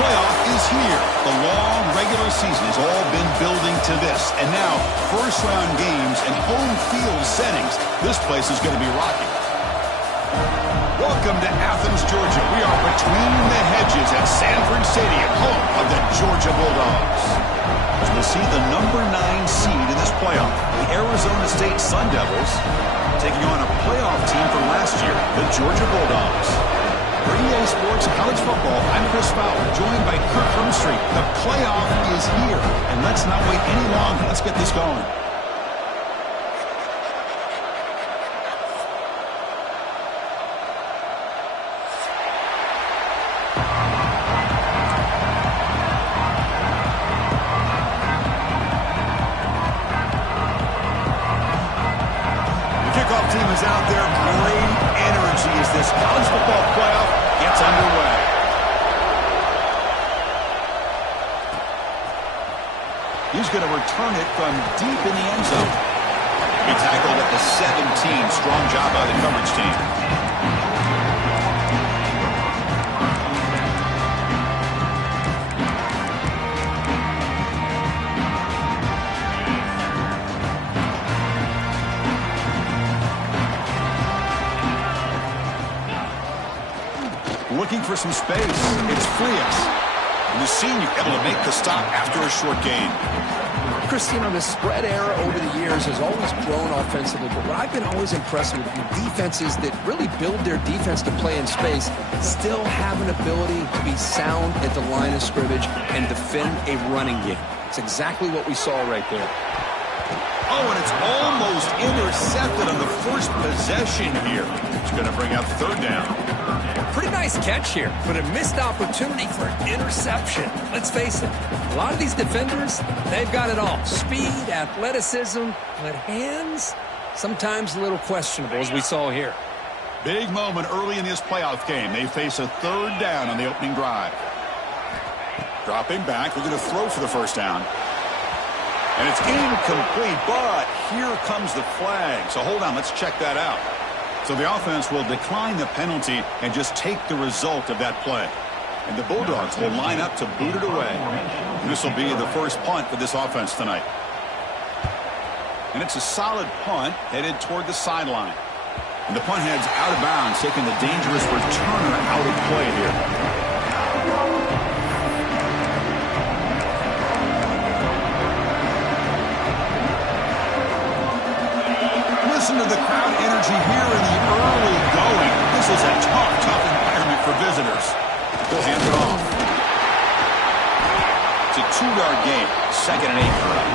playoff is here. The long regular season has all been building to this. And now, first-round games and home field settings. This place is going to be rocking. Welcome to Athens, Georgia. We are between the hedges at Sanford Stadium, home of the Georgia Bulldogs. As we'll see the number 9 seed in this playoff, the Arizona State Sun Devils, taking on a playoff team from last year, the Georgia Bulldogs. For EA Sports College Football, I'm Chris Fowler, joined by Kirk Hermstreet. The playoff is here, and let's not wait any longer. Let's get this going. Team is out there. Great energy as this college football playoff gets underway. He's going to return it from deep in the end zone. He tackled at the 17. Strong job by the coverage team. Looking for some space. It's Frias. And the senior able to make the stop after a short gain. Chris, the spread era over the years has always grown offensively, but what I've been always impressed with defenses that really build their defense to play in space still have an ability to be sound at the line of scrimmage and defend a running game. It's exactly what we saw right there. Oh, and it's almost intercepted on the first possession here. It's going to bring up third down. Pretty nice catch here, but a missed opportunity for an interception. Let's face it, a lot of these defenders, they've got it all. Speed, athleticism, but hands, sometimes a little questionable, as we saw here. Big moment early in this playoff game. They face a third down on the opening drive. Dropping back, they're going to throw for the first down. And it's incomplete, but here comes the flag. So hold on, let's check that out. So the offense will decline the penalty and just take the result of that play. And the Bulldogs will line up to boot it away. This will be the first punt for this offense tonight. And it's a solid punt headed toward the sideline. And the punt heads out of bounds, taking the dangerous returner out of play here. Listen to the crowd energy here in the early going. This is a tough environment for visitors. They'll hand it off. It's a 2-yard gain. 2nd and 8 for them.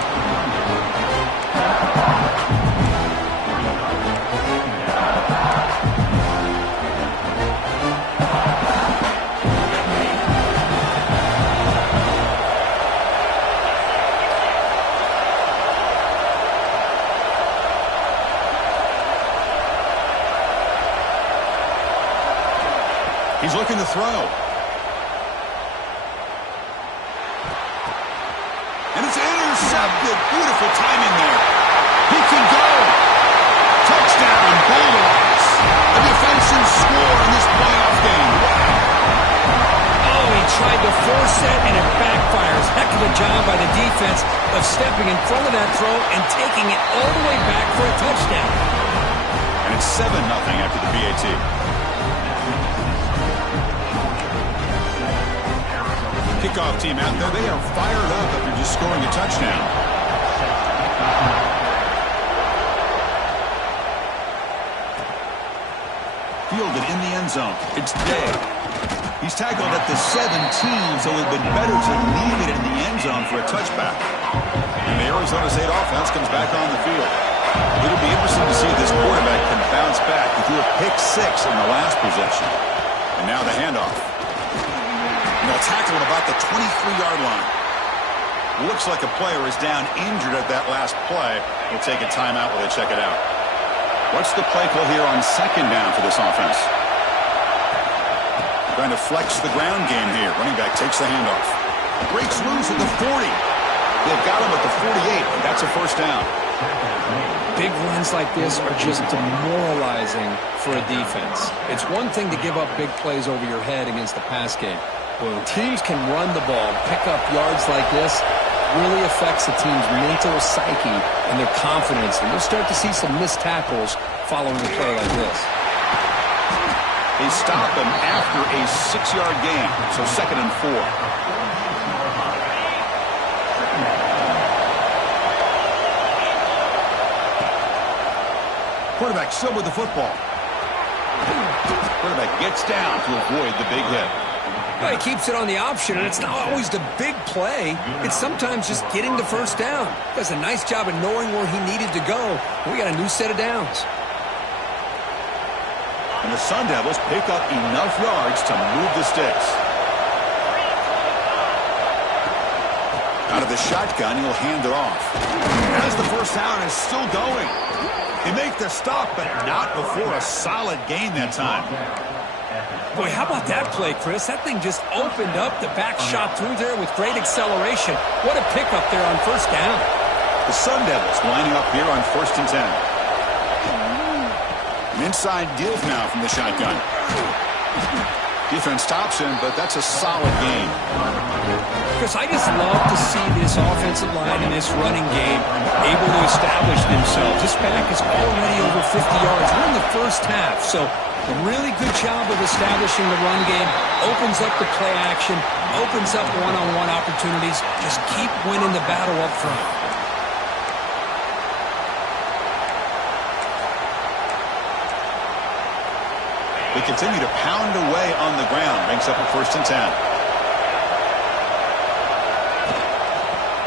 He's looking to throw. And it's intercepted. Beautiful timing there. He can go. Touchdown, Bulldogs. A defensive score in this playoff game. Wow. Oh, he tried to force it, and it backfires. Heck of a job by the defense of stepping in front of that throw and taking it all the way back for a touchdown. And it's 7-0 after the PAT. Kickoff team out there. They are fired up after just scoring a touchdown. Fielded in the end zone. It's Day. He's tackled at the 17, so it would have been better to leave it in the end zone for a touchback. And the Arizona State offense comes back on the field. It'll be interesting to see if this quarterback can bounce back. He threw a pick 6 in the last possession. And now the handoff. They'll tackle at about the 23-yard line. Looks like a player is down injured at that last play. We'll take a timeout while they check it out. What's the play call here on 2nd down for this offense? Trying to flex the ground game here. Running back takes the handoff. Breaks loose at the 40. They've got him at the 48, and that's a first down. Big runs like this are just demoralizing for a defense. It's one thing to give up big plays over your head against the pass game. Well, teams can run the ball and pick up yards like this. Really affects the team's mental psyche and their confidence. And you'll start to see some missed tackles following a play like this. They stop him after a 6-yard gain, so 2nd and 4. Quarterback still with the football. Quarterback gets down to avoid the big hit. Well, he keeps it on the option, and it's not always the big play. It's sometimes just getting the first down. Does a nice job of knowing where he needed to go. We got a new set of downs. And the Sun Devils pick up enough yards to move the sticks. Out of the shotgun, he'll hand it off. As the first down is still going. They make the stop, but not before a solid gain that time. Boy, how about that play, Chris? That thing just opened up. The back shot through there with great acceleration. What a pickup there on first down. The Sun Devils lining up here on 1st and 10. An inside give now from the shotgun. Defense stops him, but that's a solid gain. Chris, I just love to see this offensive line in this running game able to establish themselves. This back is already over 50 yards. We're in the first half, so a really good job of establishing the run game. Opens up the play action, opens up one-on-one opportunities. Just keep winning the battle up front. They continue to pound away on the ground. Brings up a 1st and 10.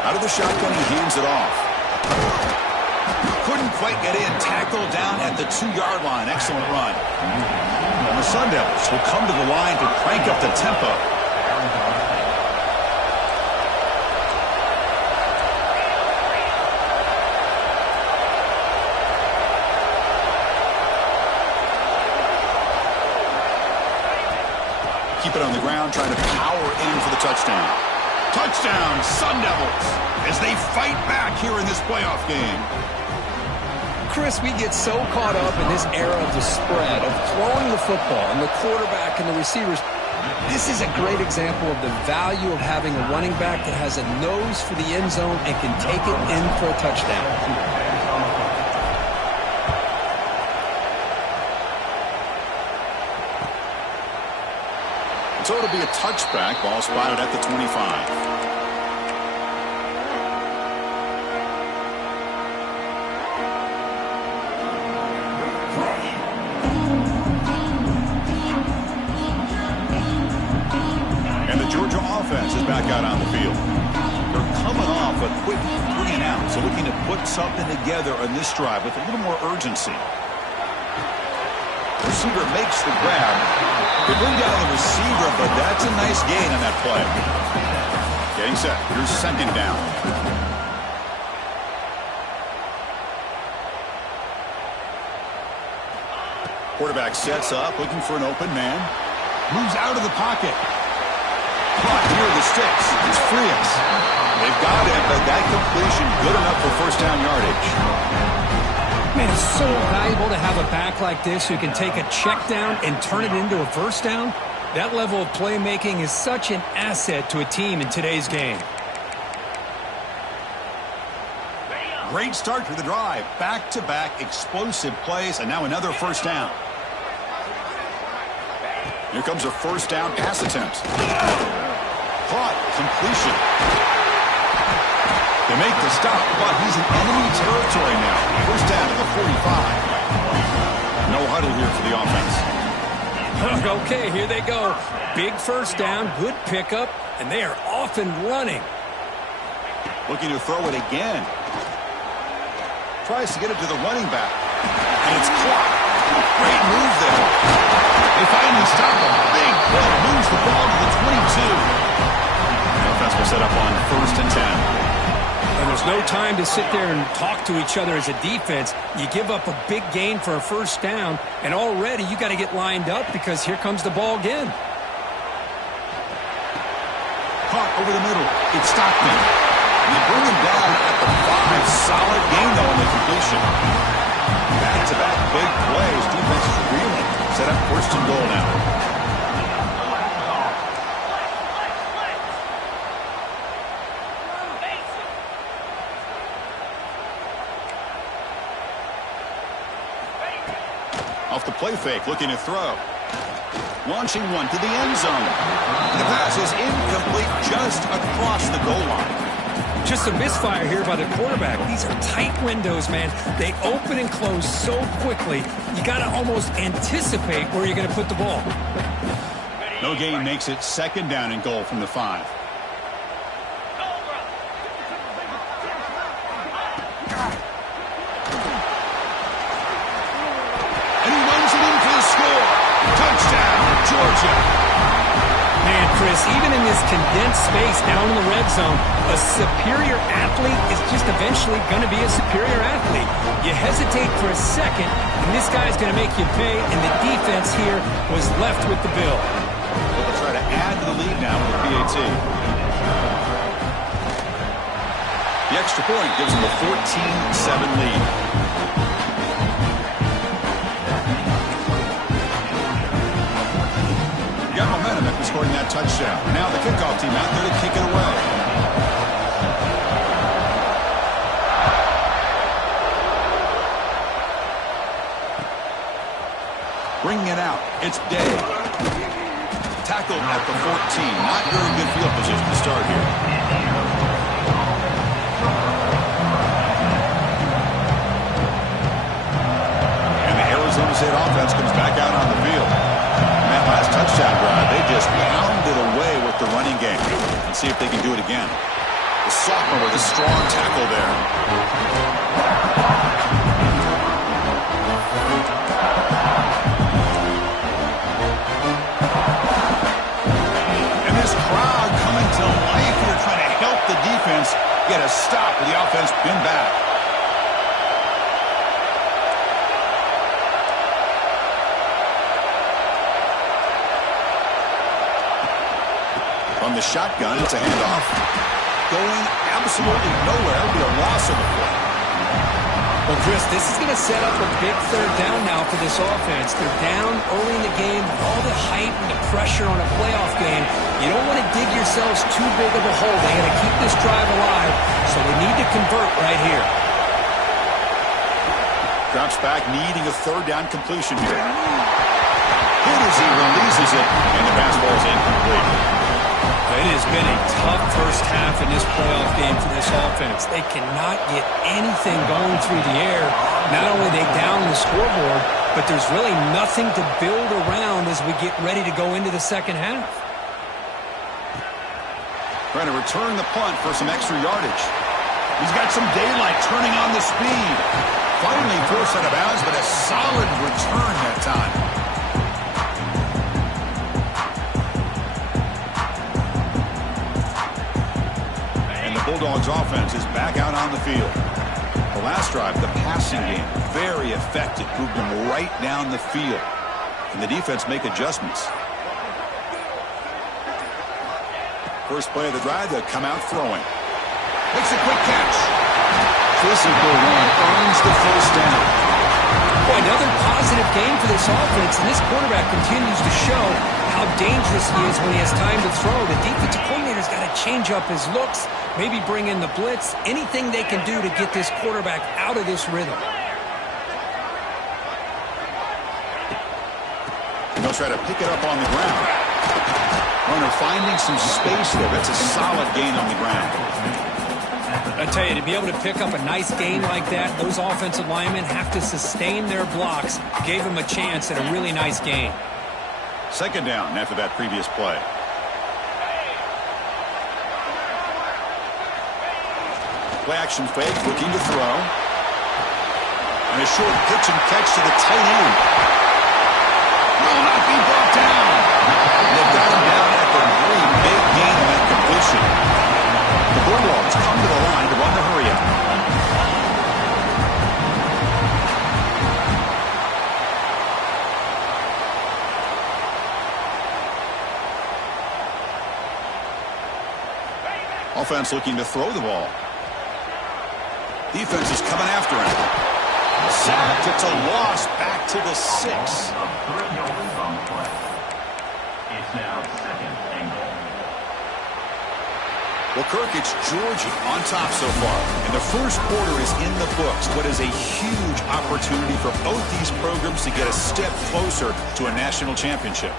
Out of the shotgun, he hands it off. Couldn't quite get in. Tackled down at the 2-yard line. Excellent run. And the Sun Devils will come to the line to crank up the tempo. Keep it on the ground, trying to power in for the touchdown. Touchdown, Sun Devils, as they fight back here in this playoff game. Chris, we get so caught up in this era of the spread, of throwing the football and the quarterback and the receivers. This is a great example of the value of having a running back that has a nose for the end zone and can take it in for a touchdown. So it'll be a touchback. Ball spotted at the 25. And the Georgia offense is back out on the field. They're coming off a quick 3 and out, so looking to put something together on this drive with a little more urgency. Receiver makes the grab. They bring down the receiver, but that's a nice gain on that play. Getting set. Here's 2nd down. Quarterback sets up, looking for an open man. Moves out of the pocket. Caught near the sticks. It's Frias. They've got it, but that completion good enough for first down yardage. Man, it's so valuable to have a back like this who can take a check down and turn it into a first down. That level of playmaking is such an asset to a team in today's game. Great start to the drive. Back-to-back explosive plays, and now another first down. Here comes a first down pass attempt. Caught. Completion. They make the stop, but he's in enemy territory now. First down to the 45. No huddle here for the offense. Okay, here they go. Big first down, good pickup, and they are off and running. Looking to throw it again. Tries to get it to the running back. And it's caught. Great move there. They finally stop him. Big play. Moves the ball to the 22. The offense will set up on 1st and 10. And there's no time to sit there and talk to each other as a defense. You give up a big gain for a first down, and already you got to get lined up because here comes the ball again. Caught over the middle. It's Stockton. And they bring him down at the 5. Solid gain, though, on the completion. Back-to-back big plays. Defense is reeling. Set up 1st and goal now. Off the play fake, looking to throw. Launching one to the end zone. The pass is incomplete just across the goal line. Just a misfire here by the quarterback. These are tight windows, man. They open and close so quickly. You got to almost anticipate where you're going to put the ball. No gain makes it second down and goal from the 5. And he runs it in for the score. Touchdown, Georgia. Man, Chris, even in this condensed space down in the red zone, a superior athlete is just eventually going to be a superior athlete. You hesitate for a second, and this guy's going to make you pay, and the defense here was left with the bill. They'll try to add to the lead now with the PAT. The extra point gives them a 14-7 lead. Got momentum after scoring that touchdown. Now the kickoff team out there to kick it away. Bringing it out. It's Day. Tackled at the 14. Not very good field position to start here. And the Arizona State offense comes back out on the field. Last touchdown drive, they just pounded away with the running game. And see if they can do it again. The sophomore with a strong tackle there. And this crowd coming to life here trying to help the defense get a stop with the offense pinned back. From the shotgun, it's a handoff. Going absolutely nowhere. It'll be a loss of the play. Well, Chris, this is going to set up a big third down now for this offense. They're down early in the game. All the hype and the pressure on a playoff game. You don't want to dig yourselves too big of a hole. They got to keep this drive alive, so they need to convert right here. Drops back, needing a third down completion here. Good as he releases it, and the pass ball is incomplete. It has been a tough first half in this playoff game for this offense. They cannot get anything going through the air. Not only are they down the scoreboard, but there's really nothing to build around as we get ready to go into the second half. Trying to return the punt for some extra yardage. He's got some daylight turning on the speed. Finally forced out of bounds, but a solid return that time. Bulldogs offense is back out on the field. The last drive, the passing game, very effective. Moved them right down the field. And the defense make adjustments. First play of the drive, they'll come out throwing. Makes a quick catch. Physical run earns the first down. Boy, another positive game for this offense, and this quarterback continues to show how dangerous he is when he has time to throw. The defensive coordinator's got to change up his looks, maybe bring in the blitz, anything they can do to get this quarterback out of this rhythm. And they'll try to pick it up on the ground. Runner finding some space there. That's a solid gain on the ground. I tell you, to be able to pick up a nice gain like that, those offensive linemen have to sustain their blocks. Gave them a chance at a really nice gain. Second down after that previous play. Play action fake, looking to throw. And a short pitch and catch to the tight end. Will not be brought down. They've got him down at the three. Big gain on that completion. The Bulldogs come to the line to run the hurry up. Offense looking to throw the ball. Defense is coming after him. Sacked. It's a loss back to the 6. It's now second and goal. Well, Kirk, it's Georgia on top so far. And the first quarter is in the books. What is a huge opportunity for both these programs to get a step closer to a national championship.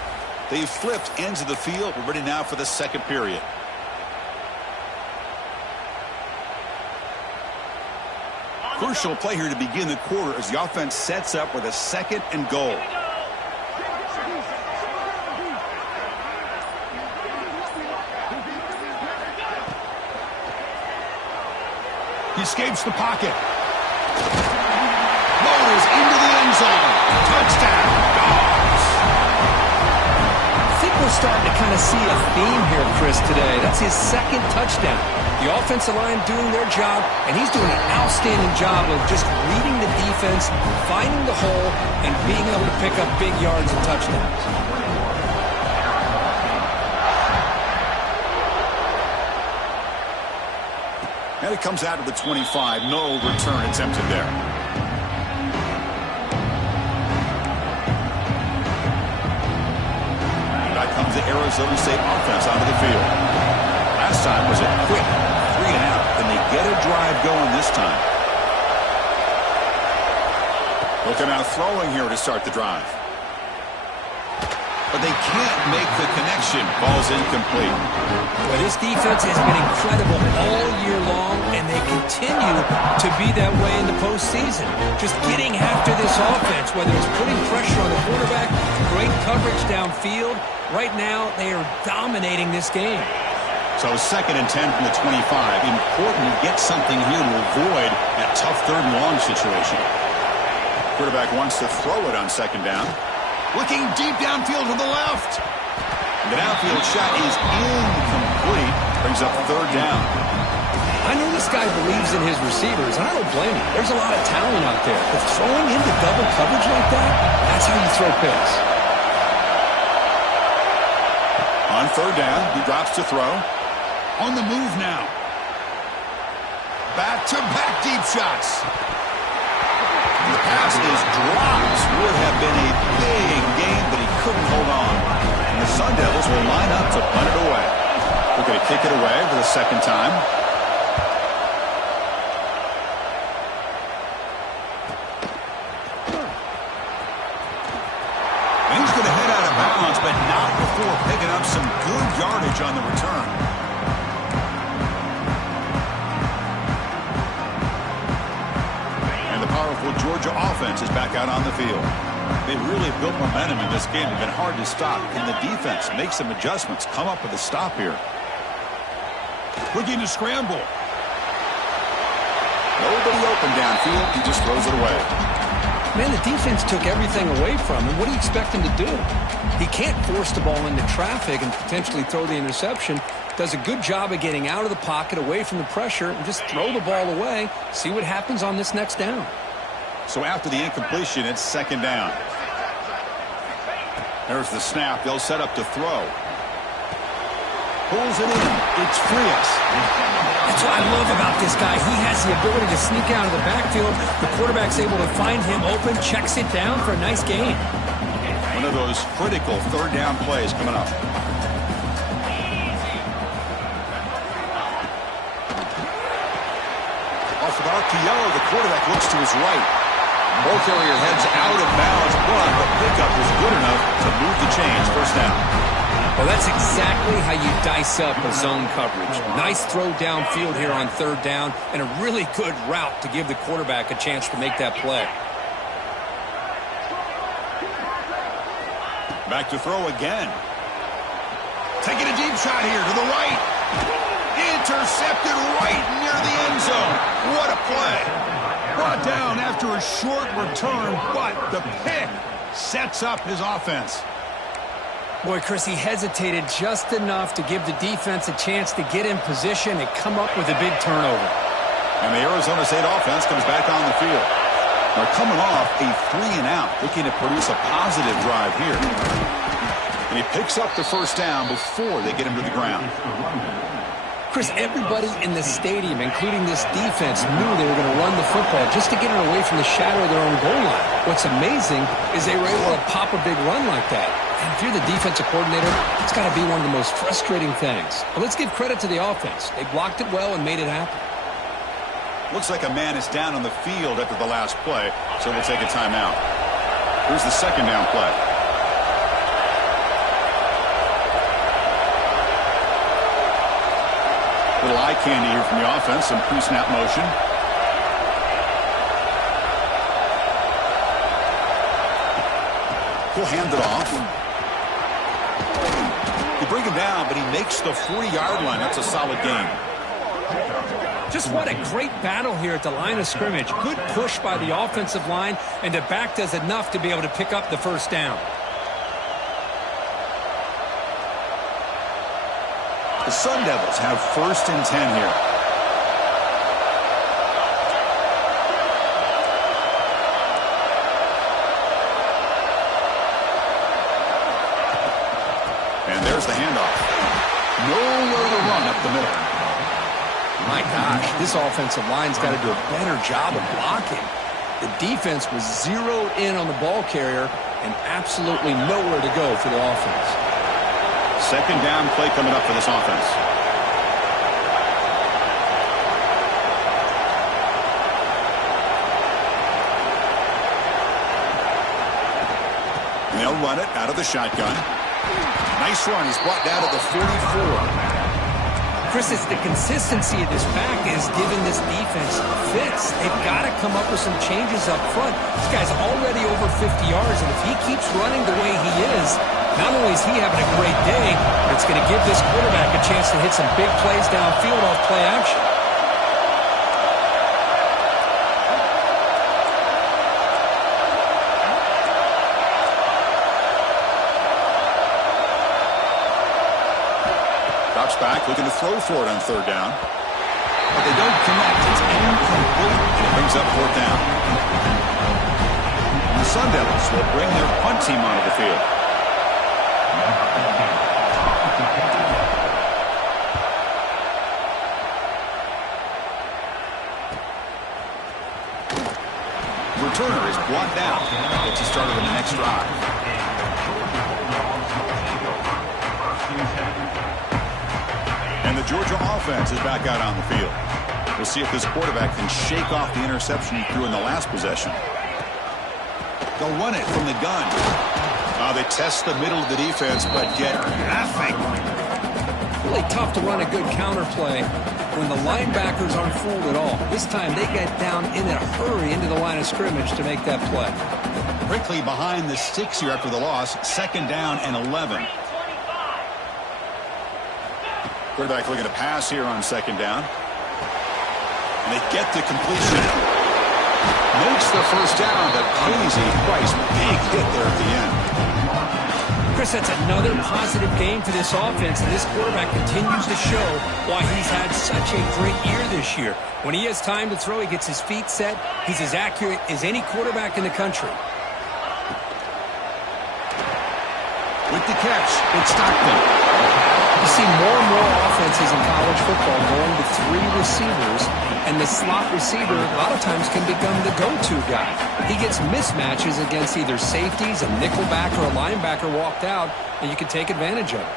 They've flipped ends of the field. We're ready now for the second period. Crucial play here to begin the quarter as the offense sets up with a 2nd and goal. He escapes the pocket. Motors into the end zone. Touchdown, Dogs. I think we're starting to kind of see a theme here, Chris, today. That's his 2nd touchdown. The offensive line doing their job, and he's doing an outstanding job of just reading the defense, finding the hole, and being able to pick up big yards and touchdowns. And it comes out of the 25. No return attempted there. And back comes the Arizona State offense onto the field. Last time was a quick 3 and out. Can they get a drive going this time? Looking out throwing here to start the drive. But they can't make the connection. Ball's incomplete. Well, this defense has been incredible all year long, and they continue to be that way in the postseason. Just getting after this offense, whether it's putting pressure on the quarterback, great coverage downfield. Right now, they are dominating this game. So 2nd and 10 from the 25. Important to get something here to avoid that tough 3rd and long situation. Quarterback wants to throw it on 2nd down. Looking deep downfield to the left. The downfield shot is incomplete. Brings up 3rd down. I know this guy believes in his receivers, and I don't blame him. There's a lot of talent out there. But throwing into double coverage like that, that's how you throw picks. On 3rd down, he drops to throw. On the move now. Back-to-back deep shots. The pass is dropped. Would have been a big game, but he couldn't hold on. And the Sun Devils will line up to punt it away. They're going to kick it away for the 2nd time. And he's going to head out of bounds, but not before picking up some good yardage on the return. Georgia offense is back out on the field. They really built momentum in this game. It's been hard to stop. Can the defense make some adjustments, come up with a stop here? Looking to scramble. Nobody open downfield. He just throws it away. Man, the defense took everything away from him. What do you expect him to do? He can't force the ball into traffic and potentially throw the interception. Does a good job of getting out of the pocket, away from the pressure, and just throw the ball away. See what happens on this next down. So after the incompletion, it's 2nd down. There's the snap. They'll set up to throw. Pulls it in. It's Frias. That's what I love about this guy. He has the ability to sneak out of the backfield. The quarterback's able to find him open, checks it down for a nice gain. One of those critical 3rd down plays coming up. Off the RPO, the quarterback looks to his right. Ball carrier heads out of bounds, but the pickup was good enough to move the chains. 1st down. Well, that's exactly how you dice up a zone coverage. Nice throw downfield here on 3rd down, and a really good route to give the quarterback a chance to make that play. Back to throw again. Taking a deep shot here to the right. Intercepted right near the end zone. What a play. Brought down after a short return, but the pick sets up his offense. Boy, Chris, he hesitated just enough to give the defense a chance to get in position and come up with a big turnover. And the Arizona State offense comes back on the field. They're coming off a 3 and out, looking to produce a positive drive here. And he picks up the 1st down before they get him to the ground. Chris, everybody in the stadium, including this defense, knew they were going to run the football just to get it away from the shadow of their own goal line. What's amazing is they were able to pop a big run like that. And if you're the defensive coordinator, it's got to be one of the most frustrating things. But let's give credit to the offense. They blocked it well and made it happen. Looks like a man is down on the field after the last play, so we'll take a timeout. Here's the second down play. Little eye candy here from the offense, some pre-snap motion. He'll hand it off. You bring him down, but he makes the 40-yard line. That's a solid gain. Just what a great battle here at the line of scrimmage. Good push by the offensive line, and the back does enough to be able to pick up the first down. The Sun Devils have 1st and 10 here. And there's the handoff. Nowhere to run up the middle. My gosh, this offensive line's got to do a better job of blocking. The defense was zeroed in on the ball carrier and absolutely nowhere to go for the offense. Second down play coming up for this offense. And they'll run it out of the shotgun. Nice run. He's brought down to the 44. Chris, it's the consistency of this back is giving this defense fits. They've got to come up with some changes up front. This guy's already over 50 yards, and if he keeps running the way he is, not only is he having a great day, but it's going to give this quarterback a chance to hit some big plays downfield off play action. Drops back, looking to throw for it on 3rd down. But they don't connect. It's incomplete, and it brings up 4th down. The Sun Devils will bring their punt team onto the field. Returner is blocked down. Gets you started on the next drive. And the Georgia offense is back out on the field. We'll see if this quarterback can shake off the interception he threw in the last possession. They'll run it from the gun. They test the middle of the defense, but get nothing. Really tough to run a good counter play when the linebackers aren't fooled at all. This time they get down in a hurry into the line of scrimmage to make that play. Brinkley behind the 6 here after the loss. 2nd down and 11. Quarterback looking to pass here on 2nd down. And they get the completion. Makes the first down, but crazy Price. Big hit there at the end. Chris, that's another positive game for this offense, and this quarterback continues to show why he's had such a great year this year. When he has time to throw, he gets his feet set. He's as accurate as any quarterback in the country. With the catch, it's Stockton. You see more and more offenses in college football going to 3 receivers, and the slot receiver a lot of times can become the go-to guy. He gets mismatches against either safeties, a nickelback, or a linebacker walked out, and you can take advantage of it.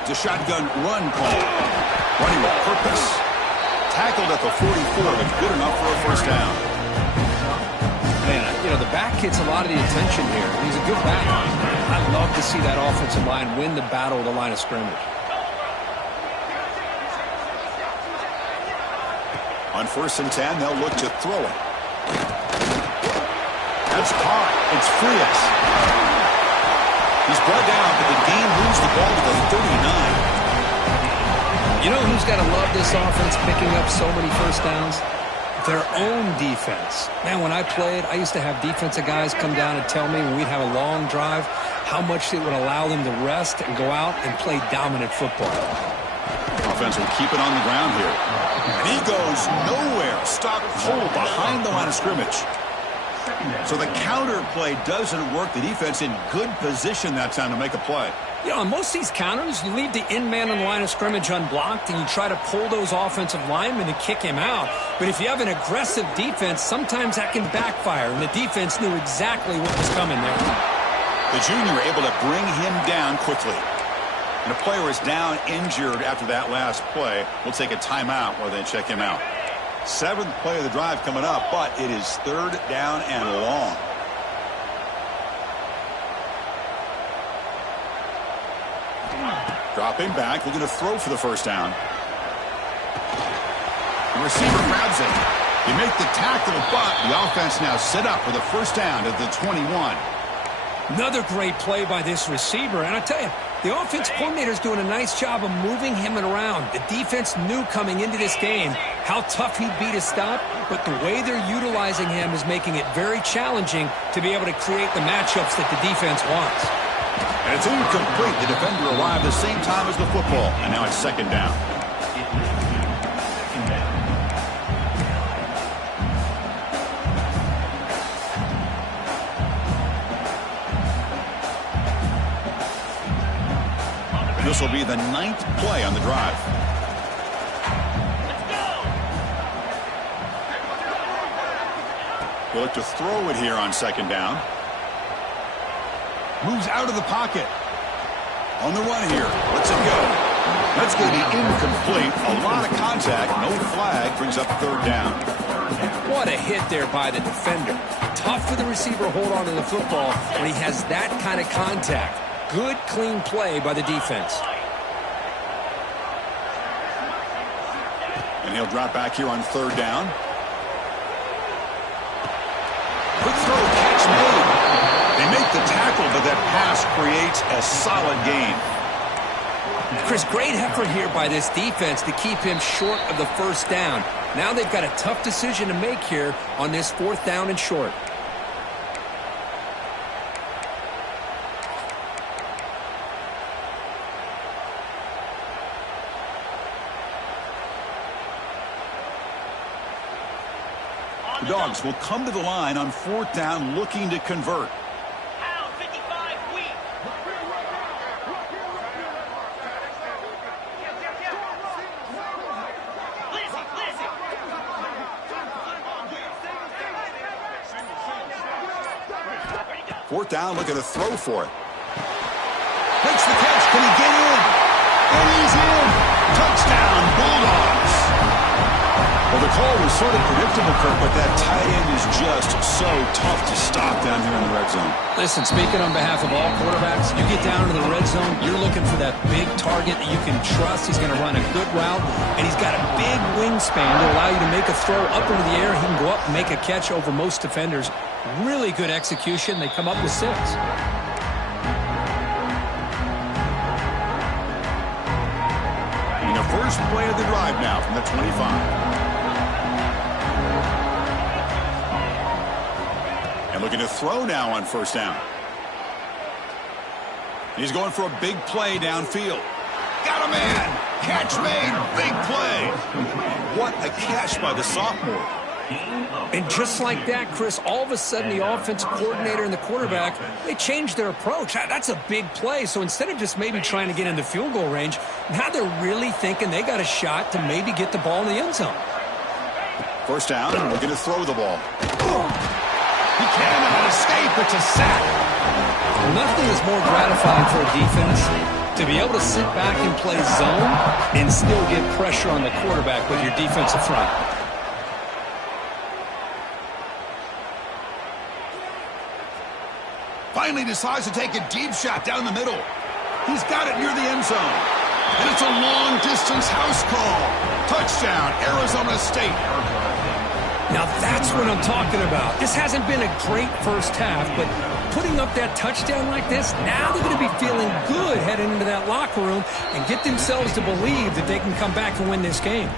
It's a shotgun run play. Running with purpose. Tackled at the 44, but good enough for a first down. Man, you know, the back gets a lot of the attention here. He's a good back. I love to see that offensive line win the battle of the line of scrimmage. On 1st and 10, they'll look to throw it. That's caught. It's Frias. He's brought down, but the game moves the ball to the 39. You know who's got to love this offense picking up so many first downs? Their own defense. Man, when I played, I used to have defensive guys come down and tell me when we'd have a long drive how much it would allow them to rest and go out and play dominant football. Offense will keep it on the ground here. And he goes nowhere. Stopped cold behind the line of scrimmage. So the counter play doesn't work. The defense in good position that time to make a play. You know, on most of these counters, you leave the in man on the line of scrimmage unblocked, and you try to pull those offensive linemen to kick him out. But if you have an aggressive defense, sometimes that can backfire, and the defense knew exactly what was coming there. The junior able to bring him down quickly. And the player is down injured after that last play. We'll take a timeout while they check him out. 7th play of the drive coming up, but it is 3rd down and long. Dropping back, looking to throw for the first down. The receiver grabs it. You make the tackle, but the offense now set up for the first down at the 21. Another great play by this receiver. And I tell you, the offense coordinator is doing a nice job of moving him around. The defense knew coming into this game how tough he'd be to stop, but the way they're utilizing him is making it very challenging to be able to create the matchups that the defense wants. And it's incomplete. The defender arrived the same time as the football, and now it's 2nd down. This will be the 9th play on the drive. He'll look to throw it here on 2nd down. Moves out of the pocket. On the run here. Lets it go. That's going to be incomplete. A lot of contact. No flag. Brings up 3rd down. What a hit there by the defender. Tough for the receiver to hold on to the football when he has that kind of contact. Good, clean play by the defense. And he'll drop back here on 3rd down. Quick throw, catch made. They make the tackle, but that pass creates a solid gain. Chris, great effort here by this defense to keep him short of the first down. Now they've got a tough decision to make here on this 4th down and short. The Dogs will come to the line on 4th down looking to convert. Fourth down, looking to throw for it. Makes the catch. Can he get in? And he's in. Touchdown, Bulldogs. Well, the call was sort of predictable, Kirk, but that tight end is just so tough to stop down here in the red zone. Listen, speaking on behalf of all quarterbacks, you get down into the red zone, you're looking for that big target that you can trust. He's going to run a good route, and he's got a big wingspan to allow you to make a throw up into the air. He can go up and make a catch over most defenders. Really good execution. They come up with 6. And the first play of the drive now from the 25. And looking to throw now on 1st down. He's going for a big play downfield. Got a man. Catch made. Big play. What a catch by the sophomore. And just like that, Chris, all of a sudden the offensive coordinator and the quarterback, they changed their approach. That's a big play. So instead of just maybe trying to get into field goal range, now they're really thinking they got a shot to maybe get the ball in the end zone. 1st down, and we're going to throw the ball. He cannot escape. It's a sack. Nothing is more gratifying for a defense to be able to sit back and play zone and still get pressure on the quarterback with your defensive front. Finally decides to take a deep shot down the middle. He's got it near the end zone. And it's a long-distance house call. Touchdown, Arizona State. Now that's what I'm talking about. This hasn't been a great first half, but putting up that touchdown like this, now they're going to be feeling good heading into that locker room and get themselves to believe that they can come back and win this game.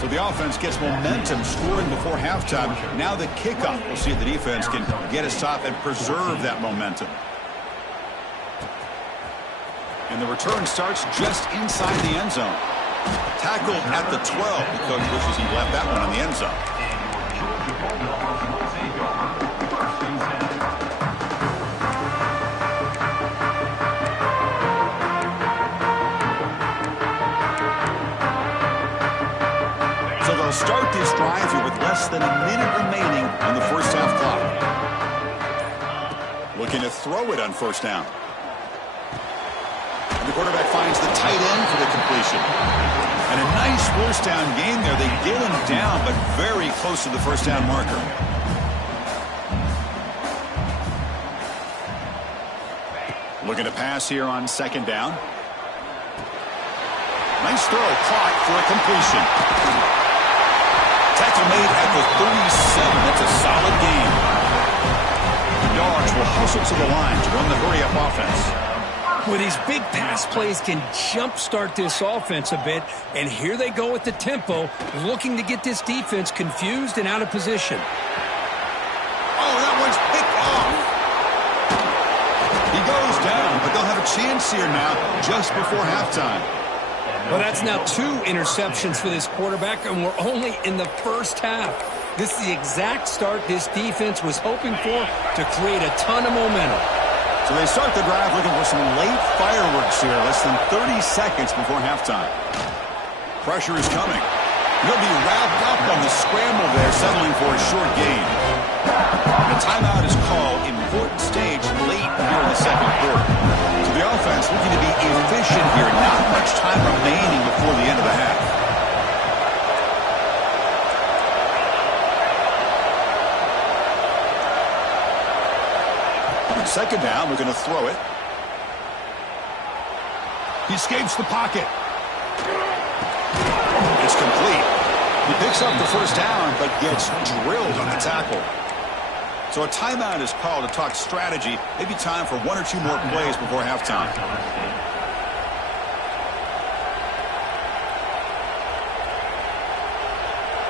So the offense gets momentum scoring before halftime. Now the kickoff. We'll see if the defense can get a stop and preserve that momentum. And the return starts just inside the end zone. Tackle at the 12. The coach wishes he left that one on the end zone. start this drive here with less than a minute remaining on the first half clock. Looking to throw it on first down. And the quarterback finds the tight end for the completion. And a nice first down game there. They get him down, but very close to the first down marker. Looking to pass here on second down. Nice throw, caught for a completion. Tackle made at the 37. That's a solid gain. The Dogs will hustle to the line to run the hurry-up offense. Well, these big pass plays can jumpstart this offense a bit, and here they go with the tempo, looking to get this defense confused and out of position. Oh, that one's picked off. He goes down, but they'll have a chance here now just before halftime. Well, that's now 2 interceptions for this quarterback, and we're only in the first half. This is the exact start this defense was hoping for to create a ton of momentum. So they start the drive looking for some late fireworks here, less than 30 seconds before halftime. Pressure is coming. He'll be wrapped up on the scramble there, settling for a short gain. The timeout is called. Important stage late here in the second quarter. So the offense looking to be efficient here. Not much time remaining before the end of the half. Second down, we're going to throw it. He escapes the pocket. It's complete. He picks up the first down, but gets drilled on the tackle. So a timeout is called to talk strategy. Maybe time for 1 or 2 more plays before halftime.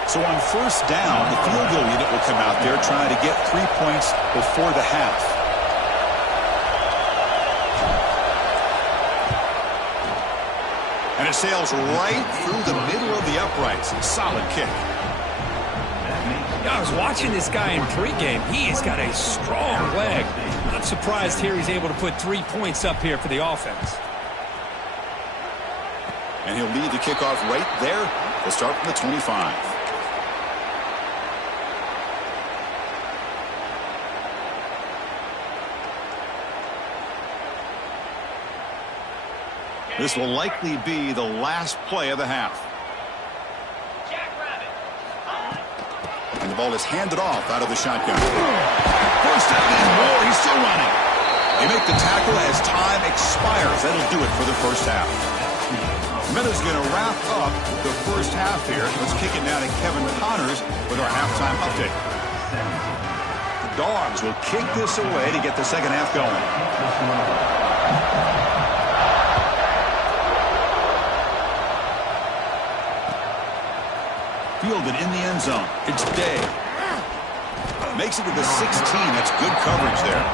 So on first down, the field goal unit will come out there trying to get 3 points before the half. And it sails right through the middle of the uprights. Solid kick. I was watching this guy in pregame. He has got a strong leg. Not surprised here he's able to put 3 points up here for the offense. And he'll lead the kickoff right there. They'll start from the 25. This will likely be the last play of the half. And the ball is handed off out of the shotgun. First down and more. He's still running. They make the tackle as time expires. That'll do it for the first half. Meadows going to wrap up the first half here. Let's kick it now to Kevin Connors with our halftime update. The Dogs will kick this away to get the second half going. Fielded in the end zone. It's Day. Makes it to the 16. That's good coverage there.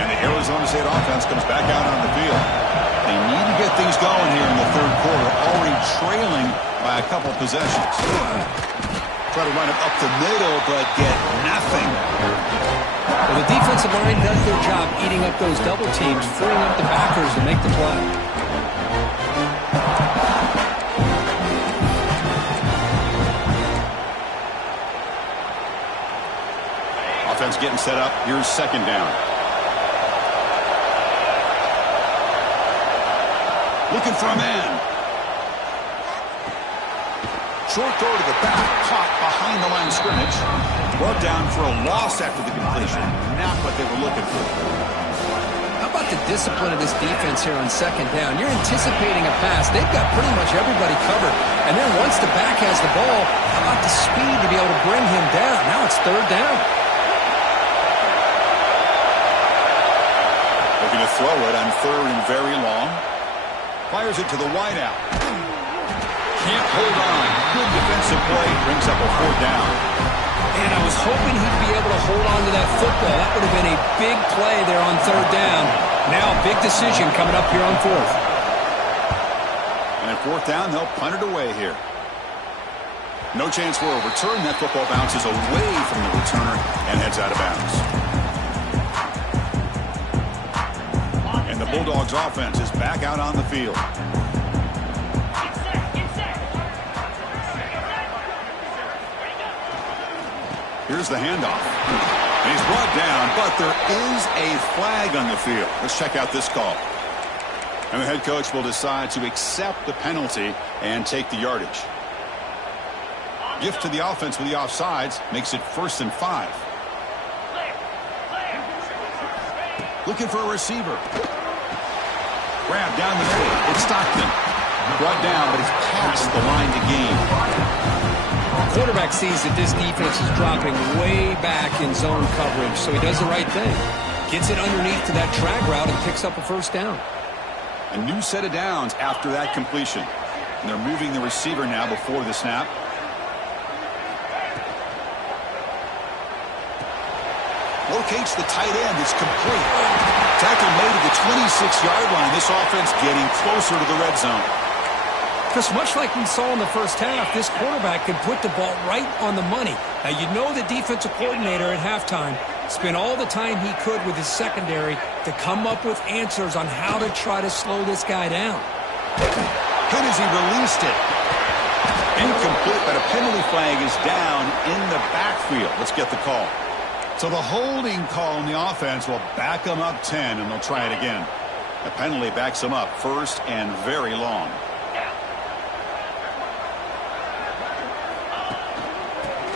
And the Arizona State offense comes back out on the field. They need to get things going here in the third quarter. Already trailing by a couple possessions. Try to run it up the middle, but get nothing. Well, the defensive line does their job eating up those double teams, freeing up the backers to make the play. Offense getting set up. Here's second down. Looking for a man. Short throw to the back, caught behind the line of scrimmage. Brought down for a loss after the completion. Not what they were looking for. How about the discipline of this defense here on second down? You're anticipating a pass. They've got pretty much everybody covered. And then once the back has the ball, how about the speed to be able to bring him down? Now it's third down. Looking to throw it on third and very long. Fires it to the wideout. Can't hold on. Good defensive play. Brings up a fourth down. And I was hoping he'd be able to hold on to that football. That would have been a big play there on third down. Now a big decision coming up here on fourth. And at fourth down, they'll punt it away here. No chance for a return. That football bounces away from the returner and heads out of bounds. And the The Bulldogs offense is back out on the field. Here's the handoff. And he's brought down, but there is a flag on the field. Let's check out this call. And the head coach will decide to accept the penalty and take the yardage. Gift to the offense with the offsides makes it 1st and 5. Looking for a receiver. Grab down the middle. It's Stockton. Brought down, but he's past the line to gain. Quarterback sees that this defense is dropping way back in zone coverage, so he does the right thing. Gets it underneath to that drag route and picks up a 1st down. A new set of downs after that completion. And they're moving the receiver now before the snap. Locates the tight end. It's complete. Tackle made at the 26-yard line. This offense getting closer to the red zone. Because much like we saw in the first half, this quarterback can put the ball right on the money. Now, you know the defensive coordinator at halftime spent all the time he could with his secondary to come up with answers on how to try to slow this guy down. Hit as he released it. Incomplete, but a penalty flag is down in the backfield. Let's get the call. So the holding call on the offense will back them up 10, and they'll try it again. The penalty backs them up 1st and very long.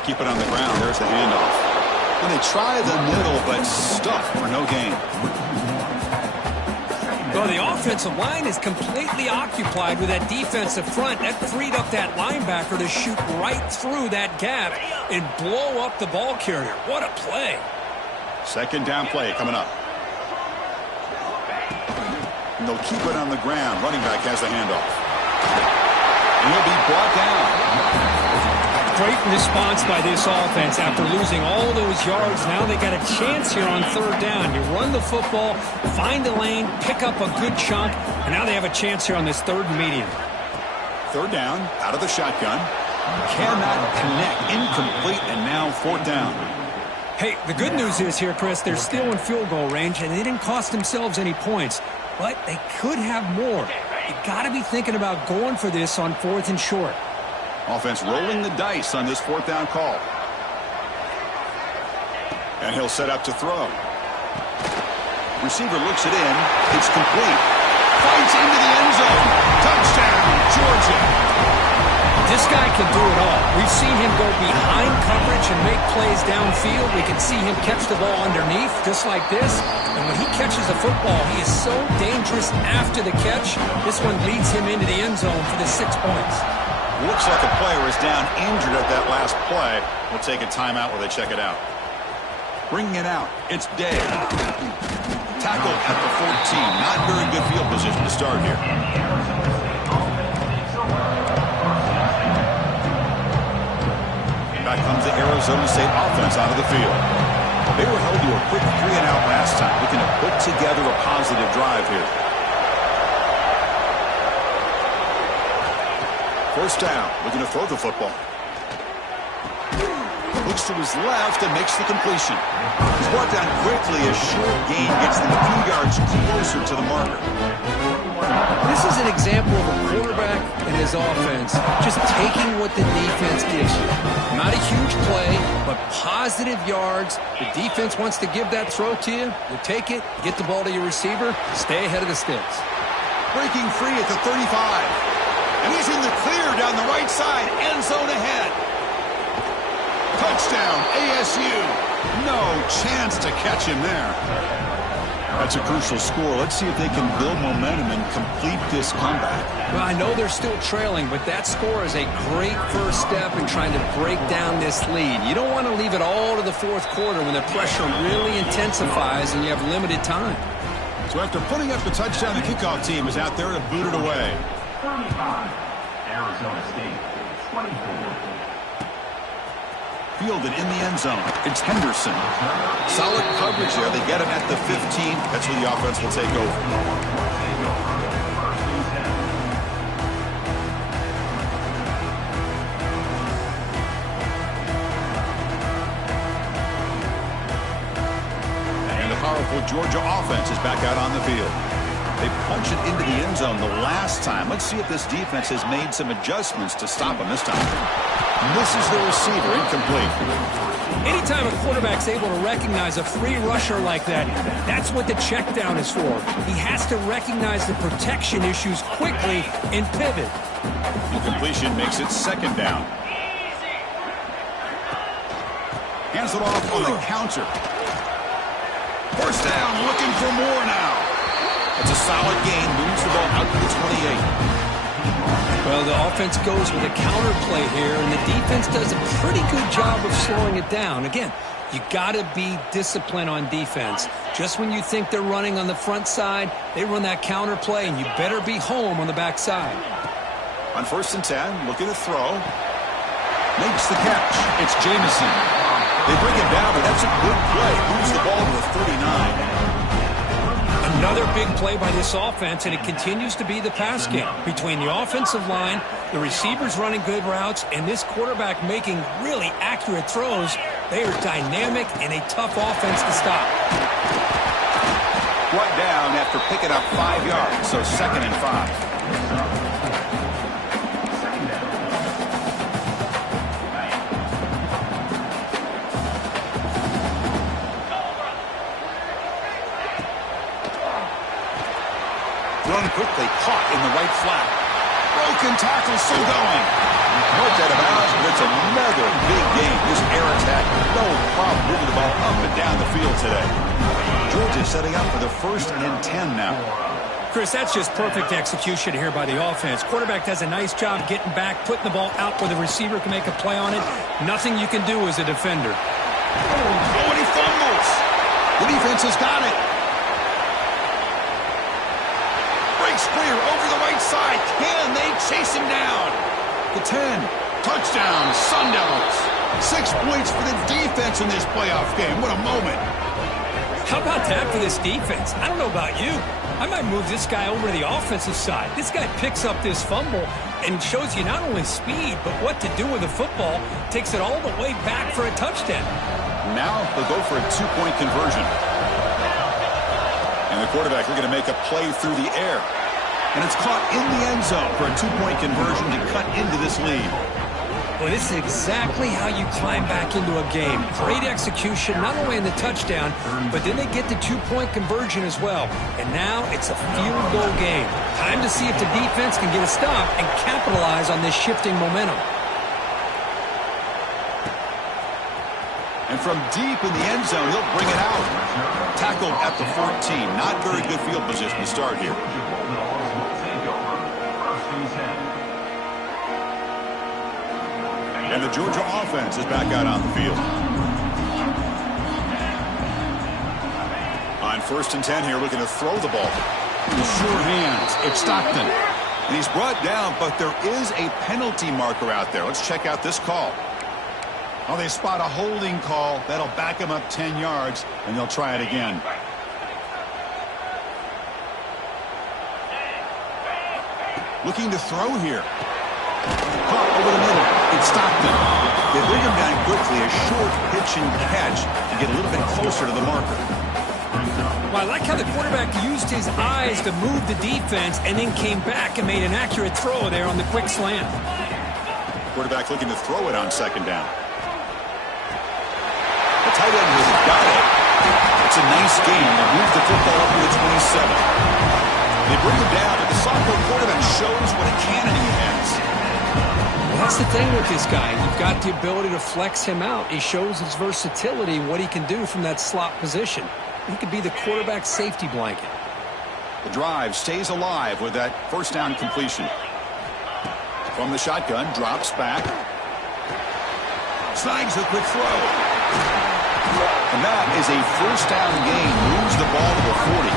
Keep it on the ground. There's the handoff. And they try the middle, but stuffed for no gain. Well, the offensive line is completely occupied with that defensive front. That freed up that linebacker to shoot right through that gap and blow up the ball carrier. What a play. 2nd down play coming up. And they'll keep it on the ground. Running back has the handoff. And he'll be brought down. Great response by this offense after losing all those yards. Now they got a chance here on 3rd down. You run the football, find a lane, pick up a good chunk, and now they have a chance here on this 3rd and medium. 3rd down, out of the shotgun. Cannot connect, incomplete, and now 4th down. Hey, the good news is here, Chris, they're still in field goal range, and they didn't cost themselves any points, but they could have more. You got to be thinking about going for this on 4th and short. Offense rolling the dice on this 4th down call. And he'll set up to throw. Receiver looks it in. It's complete. Fights into the end zone. Touchdown, Georgia. This guy can do it all. We've seen him go behind coverage and make plays downfield. We can see him catch the ball underneath just like this. And when he catches the football, he is so dangerous after the catch. This one leads him into the end zone for the 6 points. Looks like a player is down injured at that last play. We'll take a timeout while they check it out. Bringing it out, it's Day. Tackle at the 14. Not very good field position to start here. Back comes the Arizona State offense out of the field. They were held to a quick 3-and-out last time, looking to put together a positive drive here. 1st down, looking to throw the football. Looks to his left and makes the completion. He's brought down quickly. A short gain gets them a few yards closer to the marker. This is an example of a quarterback and his offense just taking what the defense gives you. Not a huge play, but positive yards. The defense wants to give that throw to you. You take it, get the ball to your receiver, stay ahead of the sticks. Breaking free at the 35. And he's in the clear down the right side. End zone ahead. Touchdown, ASU. No chance to catch him there. That's a crucial score. Let's see if they can build momentum and complete this comeback. Well, I know they're still trailing, but that score is a great first step in trying to break down this lead. You don't want to leave it all to the 4th quarter when the pressure really intensifies and you have limited time. So after putting up the touchdown, the kickoff team is out there to boot it away. 35, Arizona State, 24. Fielded in the end zone. It's Henderson. Solid coverage there. They get him at the 15. That's where the offense will take over. Powerful Georgia offense is back out on the field. They punch it into the end zone the last time. Let's see if this defense has made some adjustments to stop him this time. Misses the receiver, incomplete. Anytime a quarterback's able to recognize a free rusher like that, that's what the check down is for. He has to recognize the protection issues quickly and pivot. Incompletion makes it second down. Hands it off on the counter. First down, looking for more now. It's a solid gain, moves the ball out to the 28. Well, the offense goes with a counter play here, and the defense does a pretty good job of slowing it down. Again, you got to be disciplined on defense. Just when you think they're running on the front side, they run that counter play, and you better be home on the back side. On 1st and 10, looking to throw. Makes the catch. It's Jamison. They bring him down, but that's a good play. Moves the ball to the 39. Another big play by this offense, and it continues to be the pass game. Between the offensive line, the receivers running good routes, and this quarterback making really accurate throws, they are dynamic and a tough offense to stop. Brought down after picking up 5 yards, so 2nd and 5. Run quickly, caught in the right flat. Broken tackle, still going. Marked out of bounds, but it's another big game. This air attack, no problem moving the ball up and down the field today. Georgia setting up for the 1st and 10 now. Chris, that's just perfect execution here by the offense. Quarterback does a nice job getting back, putting the ball out where the receiver can make a play on it. Nothing you can do as a defender. Oh, and he fumbles. The defense has got it. Breaks clear over the right side. Can they chase him down? The 10. Touchdown, Sun Devils. 6 points for the defense in this playoff game. What a moment. How about that for this defense? I don't know about you. I might move this guy over to the offensive side. This guy picks up this fumble and shows you not only speed, but what to do with the football. Takes it all the way back for a touchdown. Now they'll go for a 2-point conversion. And the quarterback looking to make a play through the air. And it's caught in the end zone for a 2-point conversion to cut into this lead. Well, this is exactly how you climb back into a game. Great execution, not only in the touchdown, but then they get the 2-point conversion as well. And now it's a field goal game. Time to see if the defense can get a stop and capitalize on this shifting momentum. And from deep in the end zone, he'll bring it out. Tackled at the 14. Not very good field position to start here. And the Georgia offense is back out on the field. On 1st and 10 here, looking to throw the ball. With sure hands, it's Stockton. And he's brought down, but there is a penalty marker out there. Let's check out this call. Oh, they spot a holding call. That'll back him up 10 yards, and they'll try it again. Looking to throw here. Caught over the middle. It's Stockton. They bring him down quickly. A short pitch and catch to get a little bit closer to the marker. Well, I like how the quarterback used his eyes to move the defense and then came back and made an accurate throw there on the quick slant. Quarterback looking to throw it on 2nd down. The tight end has got it. It's a nice game. They move the football up to the 27. They bring him down, but the sophomore quarterback shows what a cannon he has. Well, that's the thing with this guy. You've got the ability to flex him out. He shows his versatility, what he can do from that slot position. He could be the quarterback safety blanket. The drive stays alive with that 1st down completion. From the shotgun, drops back. Snags a quick throw. And that is a 1st down gain. Moves the ball to the 40.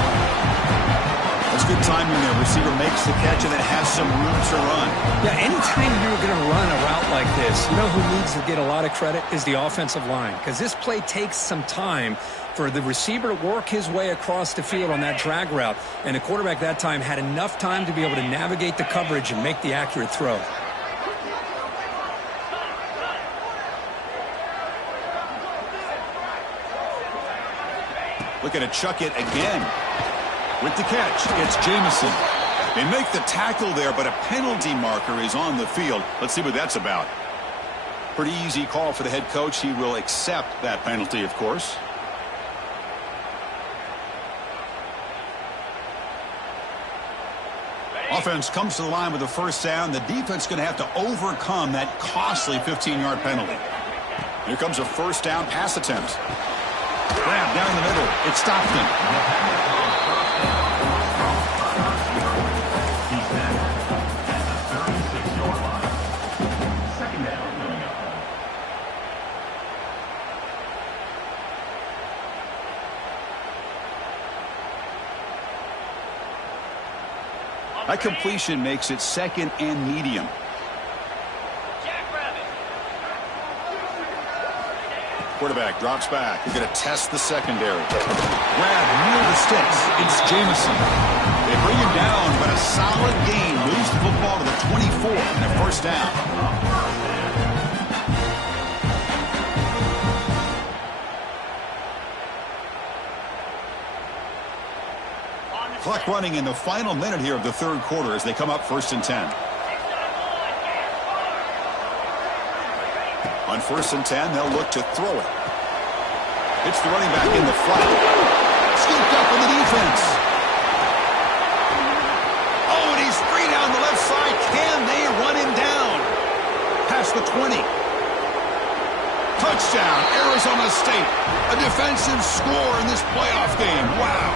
That's good timing there. Receiver makes the catch and it has some room to run. Yeah, anytime you're going to run a route like this, you know who needs to get a lot of credit is the offensive line. Because this play takes some time for the receiver to work his way across the field on that drag route. And the quarterback that time had enough time to be able to navigate the coverage and make the accurate throw. Looking to chuck it again. With the catch, it's Jamison. They make the tackle there, but a penalty marker is on the field. Let's see what that's about. Pretty easy call for the head coach. He will accept that penalty, of course. Offense comes to the line with a first down. The defense is going to have to overcome that costly 15-yard penalty. Here comes a first down pass attempt. Grab down the middle. It's Stockton. He's back at the 36-yard line. Second down coming up. That completion makes it second and medium. Quarterback drops back. We're going to test the secondary. Grab near the sticks. It's Jamison. They bring him down, but a solid gain moves the football to the 24 and a first down. Clock running in the final minute here of the third quarter as they come up first and 10. On first and 10, they'll look to throw it. It's the running back in the flat. Scooped up in the defense. Oh, and he's free down the left side. Can they run him down? Past the 20. Touchdown, Arizona State. A defensive score in this playoff game. Wow.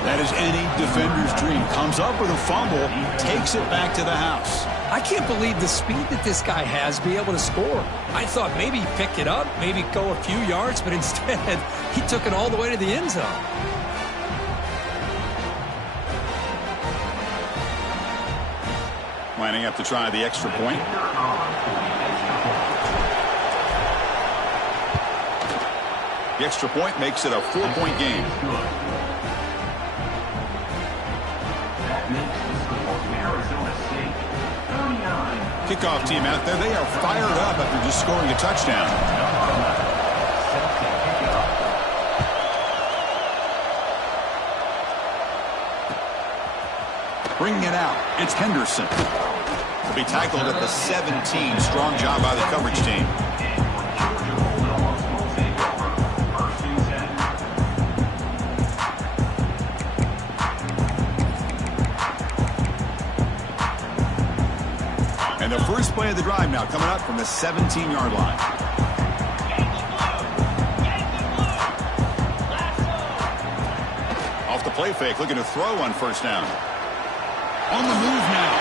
That is any defender's dream. Comes up with a fumble, takes it back to the house. I can't believe the speed that this guy has to be able to score. I thought maybe he'd pick it up, maybe go a few yards, but instead he took it all the way to the end zone. Lining up to try the extra point. The extra point makes it a 4-point game. Kickoff team out there, they are fired up after just scoring a touchdown. Bringing it out, it's Henderson. He'll be tackled at the 17. Strong job by the coverage team. And the first play of the drive now coming up from the 17-yard line. Off the play fake, looking to throw on first down. On the move now.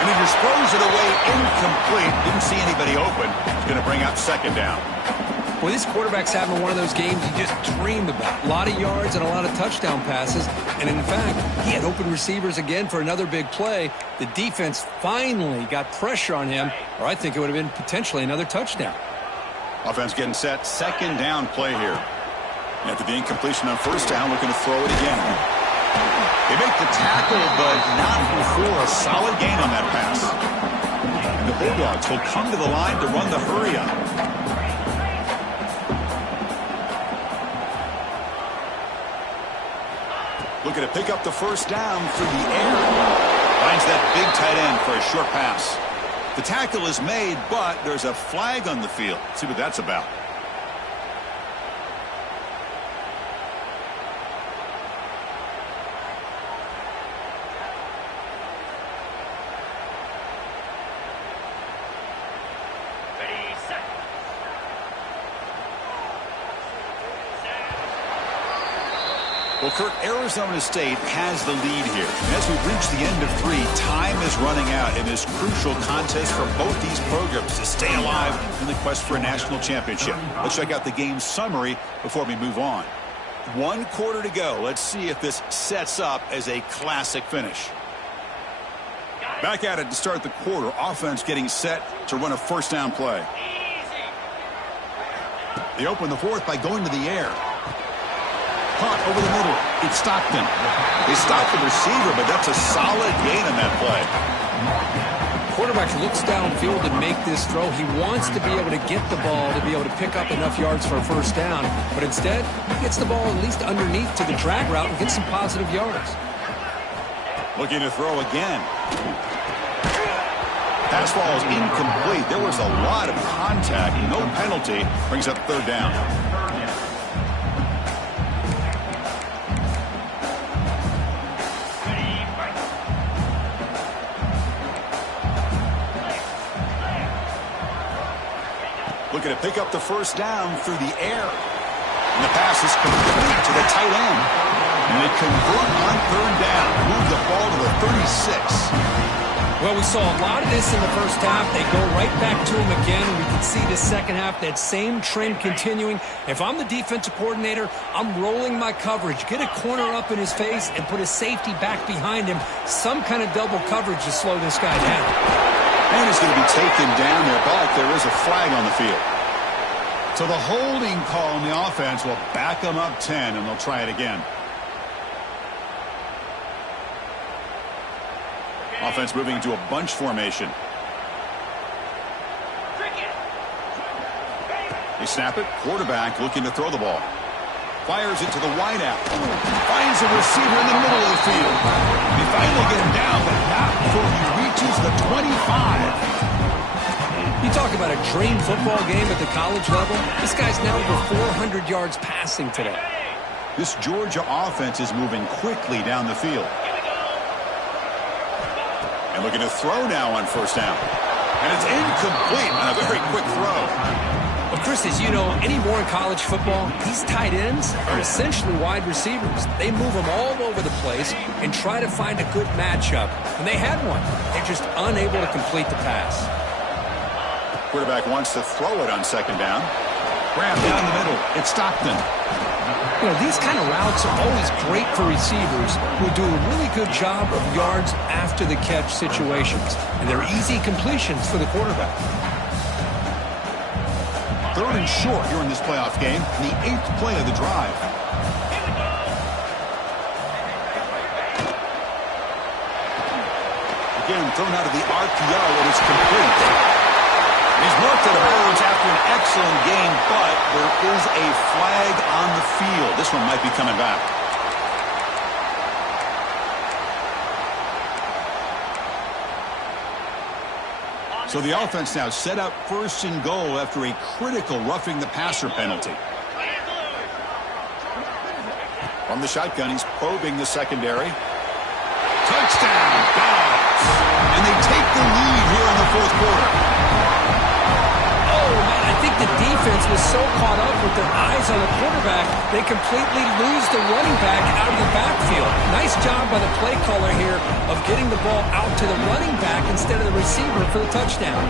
And he just throws it away incomplete. Didn't see anybody open. He's going to bring up second down. Well, this quarterback's having one of those games you just dreamed about. A lot of yards and a lot of touchdown passes. And in fact, he had open receivers again for another big play. The defense finally got pressure on him, or I think it would have been potentially another touchdown. Offense getting set. Second down play here. After the incompletion on first down, looking to throw it again. They make the tackle, but not before a solid gain on that pass. And the Bulldogs will come to the line to run the hurry up. Looking to pick up the first down through the air. Finds that big tight end for a short pass. The tackle is made, but there's a flag on the field. Let's see what that's about. Well, Kirk, Arizona State has the lead here. And as we reach the end of 3, time is running out in this crucial contest for both these programs to stay alive in the quest for a national championship. Let's check out the game summary before we move on. 1 quarter to go. Let's see if this sets up as a classic finish. Back at it to start the quarter. Offense getting set to run a first down play. They open the fourth by going to the air. Caught over the middle. It's Stockton. They stopped the receiver, but that's a solid gain on that play. Quarterback looks downfield to make this throw. He wants to be able to get the ball to be able to pick up enough yards for a first down, but instead, he gets the ball at least underneath to the drag route and gets some positive yards. Looking to throw again. Pass ball is incomplete. There was a lot of contact. No penalty. Brings up third down. Looking to pick up the first down through the air. And the pass is complete to the tight end. And they convert on third down. Move the ball to the 36. Well, we saw a lot of this in the first half. They go right back to him again. We can see the second half, that same trend continuing. If I'm the defensive coordinator, I'm rolling my coverage. Get a corner up in his face and put a safety back behind him. Some kind of double coverage to slow this guy down. And he's going to be taken down there, but there is a flag on the field. So the holding call on the offense will back them up 10, and they'll try it again. Offense moving into a bunch formation. They snap it. Quarterback looking to throw the ball. Fires it to the wideout. Finds a receiver in the middle of the field. They finally get him down, but not before he reaches the 25. You talk about a dream football game at the college level. This guy's now over 400 yards passing today. This Georgia offense is moving quickly down the field. And looking to throw now on first down. And it's incomplete on a very quick throw. Well, Chris, as you know, anymore in college football, these tight ends are essentially wide receivers. They move them all over the place and try to find a good matchup. And they had one. They're just unable to complete the pass. Quarterback wants to throw it on second down. Grab down the middle. It's Stockton. You know, these kind of routes are always great for receivers who do a really good job of yards after the catch situations. And they're easy completions for the quarterback. Third and short here in this playoff game. The 8th play of the drive. Again, thrown out of the RPO, and it's complete. He's marked out of bounds after an excellent game, but there is a flag on the field. This one might be coming back. So the offense now set up first and goal after a critical roughing the passer penalty. From the shotgun, he's probing the secondary. Touchdown, Dogs! And they take the lead here in the fourth quarter. Oh, man, I think the defense was so caught up with their eyes on the quarterback, they completely lose the running back out of the backfield. Nice job by the play caller here of getting the ball out to the running back instead of the receiver for the touchdown.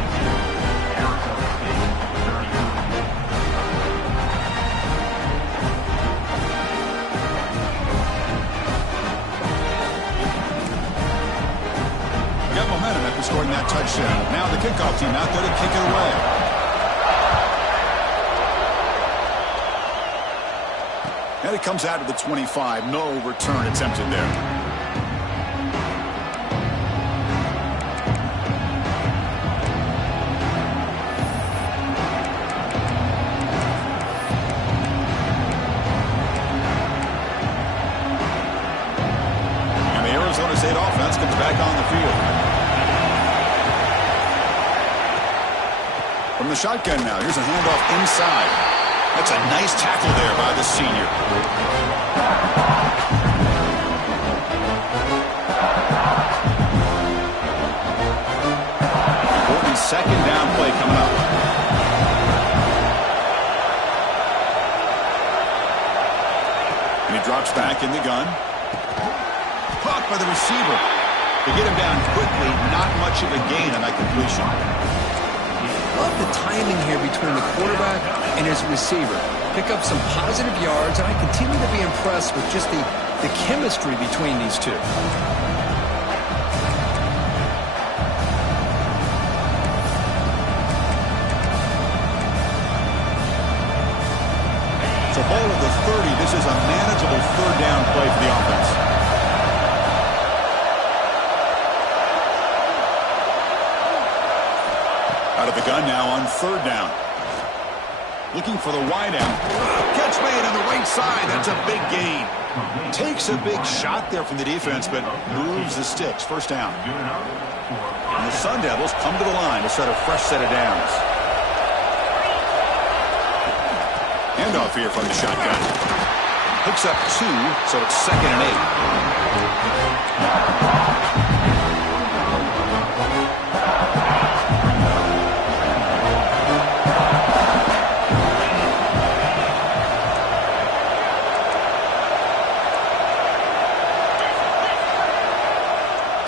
Got momentum after scoring that touchdown. Now the kickoff team out there to kick it away. And it comes out to the 25. No return attempted there. And the Arizona State offense comes back on the field. From the shotgun now, here's a handoff inside. That's a nice tackle there by the senior. Important second down play coming up. And he drops back in the gun. Caught by the receiver. They get him down quickly. Not much of a gain on that completion. Love the timing here between the quarterback and his receiver. Pick up some positive yards, and I continue to be impressed with just the chemistry between these two. So ball at the 30. This is a manageable third down play for the offense. the gun now on third down. Looking for the wide out. Catch made on the right side. That's a big gain. Takes a big shot there from the defense, but moves the sticks. First down. And the Sun Devils come to the line to set a fresh set of downs. Handoff here from the shotgun. Picks up 2, so it's 2nd and 8.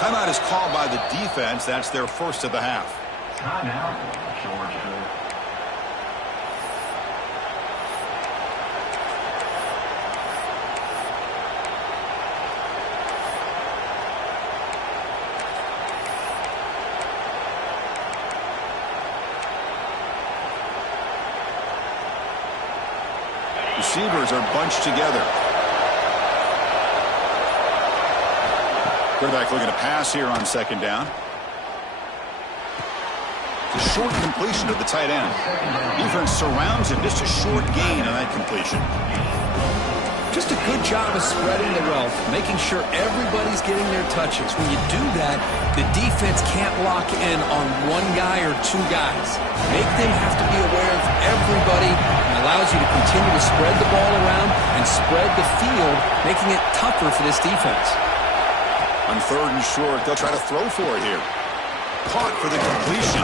Timeout is called by the defense. That's their first of the half. Timeout, Georgia. Receivers are bunched together. Quarterback looking to pass here on second down. It's a short completion to the tight end. Defense surrounds him. Just a short gain on that completion. Just a good job of spreading the wealth, making sure everybody's getting their touches. When you do that, the defense can't lock in on one guy or two guys. Make them have to be aware of everybody, and allows you to continue to spread the ball around and spread the field, making it tougher for this defense. On third and short, they'll try to throw for it here. Caught for the completion.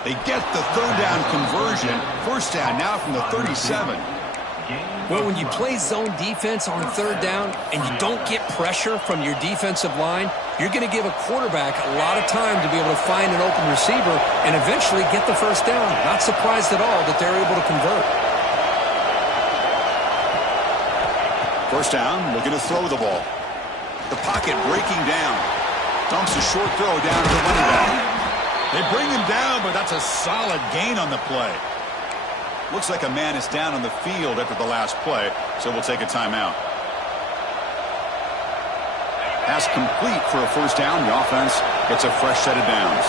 They get the third down conversion. First down now from the 37. Well, when you play zone defense on third down and you don't get pressure from your defensive line, you're going to give a quarterback a lot of time to be able to find an open receiver and eventually get the first down. Not surprised at all that they're able to convert. First down, looking to throw the ball. The pocket breaking down. Dumps a short throw down to the running back. They bring him down, but that's a solid gain on the play. Looks like a man is down on the field after the last play, so we'll take a timeout. Pass complete for a first down. The offense gets a fresh set of downs.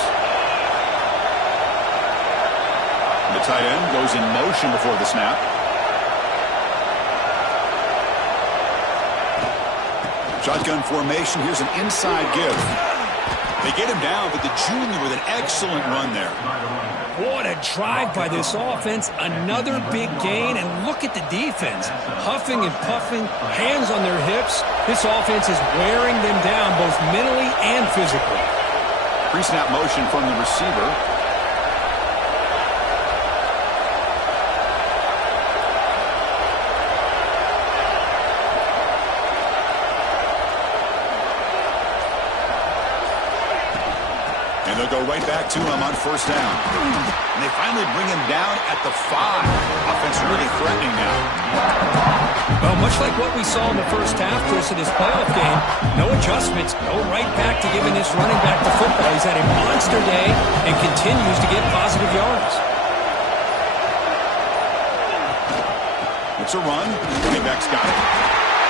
The tight end goes in motion before the snap. Shotgun formation. Here's an inside give. They get him down, but the junior with an excellent run there. What a drive by this offense. Another big gain, and look at the defense. Huffing and puffing, hands on their hips. This offense is wearing them down both mentally and physically. Pre-snap motion from the receiver. And they'll go right back to him on first down. And they finally bring him down at the 5. Offense really threatening now. Well, much like what we saw in the first half, Chris, in this playoff game, no adjustments, go right back to giving this running back the football. He's had a monster day and continues to get positive yards. It's a run. Running back's got it.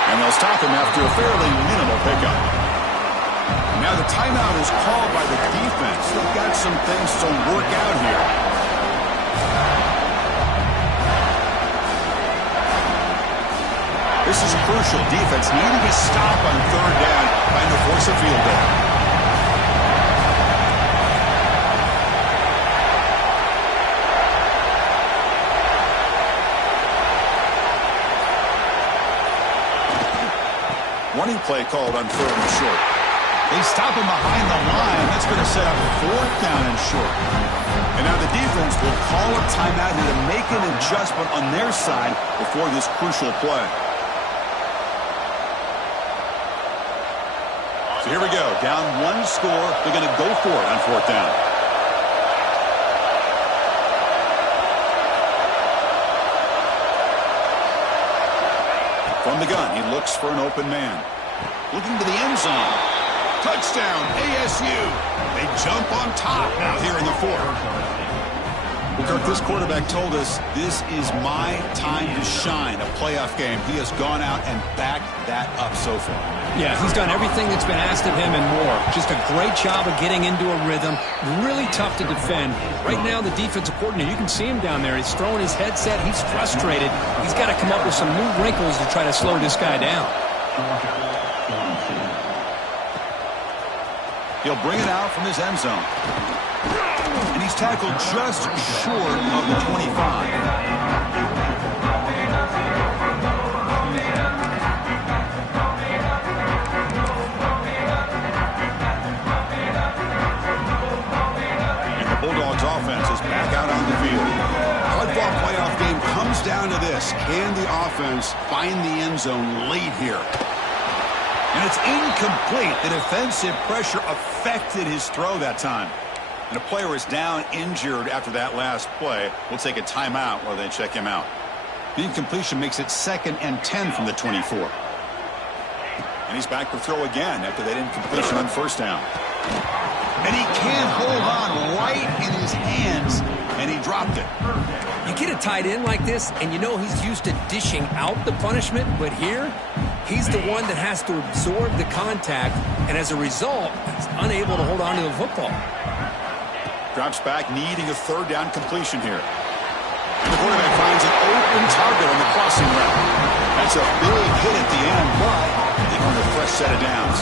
And they'll stop him after a fairly minimal pickup. Now the timeout is called by the defense. They've got some things to work out here. This is crucial. Defense needing a stop on third down, trying to force a field goal. Running play called on third and short. They stop him behind the line. That's going to set up fourth down and short. And now the defense will call a timeout here to make an adjustment on their side before this crucial play. So here we go. Down one score. They're going to go for it on fourth down. From the gun, he looks for an open man. Looking to the end zone. Touchdown, ASU. They jump on top now here in the fourth. We'll Kirk, this quarterback told us this is my time to shine, a playoff game. He has gone out and backed that up so far. Yeah, he's done everything that's been asked of him and more. Just a great job of getting into a rhythm. Really tough to defend. Right now, the defensive coordinator, you can see him down there. He's throwing his headset. He's frustrated. He's got to come up with some new wrinkles to try to slow this guy down. He'll bring it out from his end zone. And he's tackled just short of the 25. And the Bulldogs offense is back out on the field. Hardball playoff game comes down to this. Can the offense find the end zone late here? And it's incomplete. The defensive pressure affected his throw that time. And a player is down injured after that last play. We'll take a timeout while they check him out. The incompletion makes it 2nd and 10 from the 24. And he's back to throw again after that incompletion on first down. And he can't hold on right in his hands, and he dropped it. You get a tight end like this, and you know he's used to dishing out the punishment, but here, he's the one that has to absorb the contact, and as a result, he's unable to hold on to the football. Drops back, needing a 3rd down completion here. And the quarterback finds an open target on the crossing route. That's a big hit at the end, but they earn a fresh set of downs.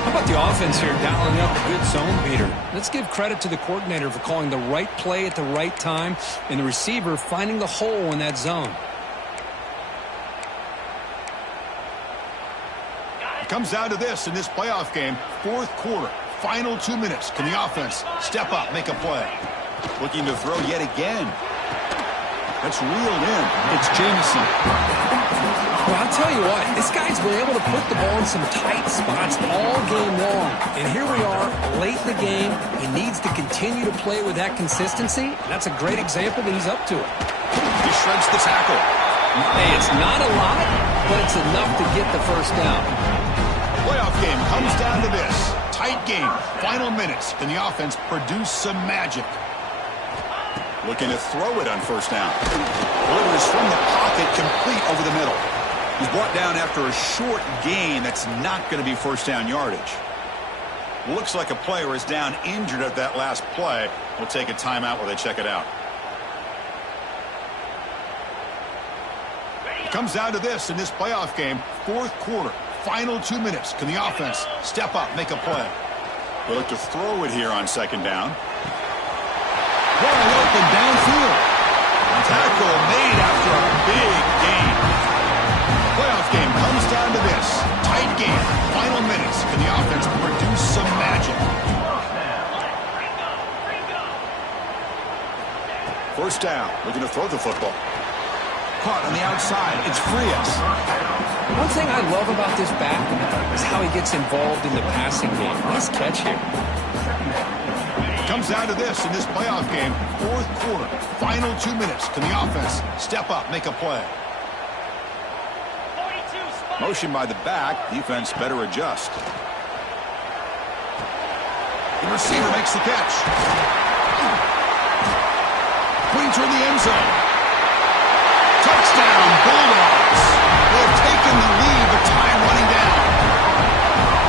How about the offense here dialing up a good zone beater? Let's give credit to the coordinator for calling the right play at the right time and the receiver finding the hole in that zone. It comes down to this in this playoff game, 4th quarter, final 2 minutes. Can the offense step up, make a play? Looking to throw yet again. That's reeled in. It's Jameson. Well, I'll tell you what, this guy's been able to put the ball in some tight spots all game long. And here we are, late in the game. He needs to continue to play with that consistency. That's a great example that he's up to it. He shreds the tackle. Hey, it's not a lot, but it's enough to get the first down. Playoff game comes down to this. Tight game, final minutes. Can the offense produce some magic? Looking to throw it on first down. Delivers from the pocket, complete over the middle. He's brought down after a short gain. That's not going to be first down yardage. Looks like a player is down injured at that last play. We'll take a timeout while they check it out. It comes down to this in this playoff game, 4th quarter, final 2 minutes. Can the offense step up, make a play? They look to throw it here on 2nd down. Wide open downfield. Tackle made after a big gain. Playoff game comes down to this. Tight game, final minutes. Can the offense produce some magic? First down, looking to throw the football. Caught on the outside, it's Frias. One thing I love about this back is how he gets involved in the passing game. Nice catch here. Comes down to this in this playoff game, 4th quarter, final 2 minutes. Can the offense step up, make a play? Motion by the back, defense better adjust. The receiver makes the catch. Putting toward the end zone. Touchdown, Bulldogs. They have taken the lead, but time running down.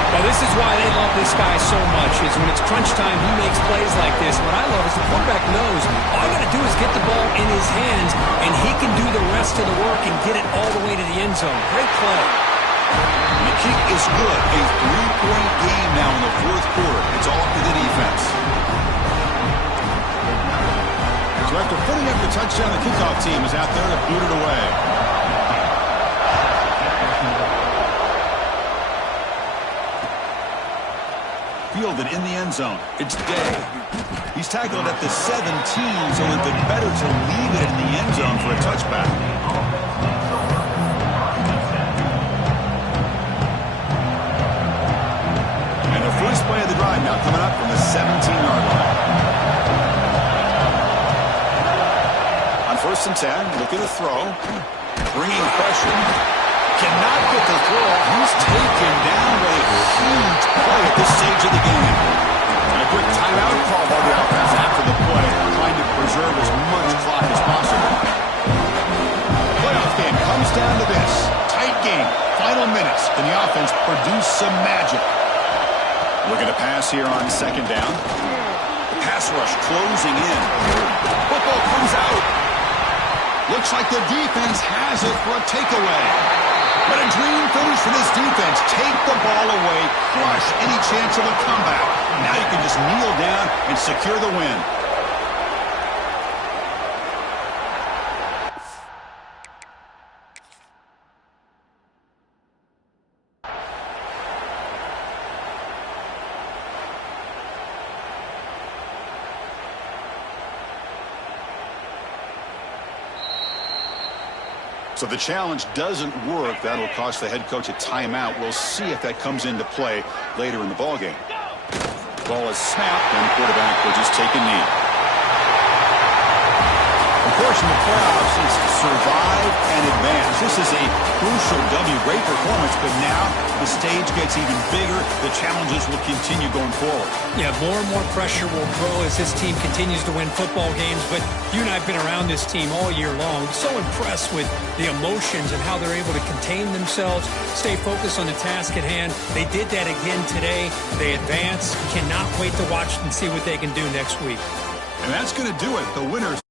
Now, this is why they love this guy so much, is when it's crunch time, he makes plays like this. What I love is the quarterback knows all you got to do is get the ball in his hands, and he can do the rest of the work and get it all the way to the end zone. Great play. The kick is good. A 3-point game now in the 4th quarter. It's all up to the defense. So after putting up the touchdown, the kickoff team is out there to boot it away. Fielded in the end zone. It's Day. He's tackled at the 17, so it would be better to leave it in the end zone for a touchback. And the first play of the drive now coming up from the 17-yard line. On 1st and 10, look at the throw. Bringing pressure. Cannot get the throw. He's taken down with a huge play at this stage of the game. And a quick timeout call by the offense after the play, trying to pass here on second down. The pass rush closing in. Football comes out. Looks like the defense has it for a takeaway. But a dream finish for this defense. Take the ball away, crush any chance of a comeback. Now you can just kneel down and secure the win. So the challenge doesn't work. That'll cost the head coach a timeout. We'll see if that comes into play later in the ballgame. Ball is snapped, and the quarterback will just take a knee. Of course, in the playoffs, it's to survive and advance. This is a crucial W. Great performance, but now the stage gets even bigger. The challenges will continue going forward. Yeah, more and more pressure will grow as this team continues to win football games. But you and I have been around this team all year long. So impressed with the emotions and how they're able to contain themselves, stay focused on the task at hand. They did that again today. They advance. Cannot wait to watch and see what they can do next week. And that's going to do it. The winners.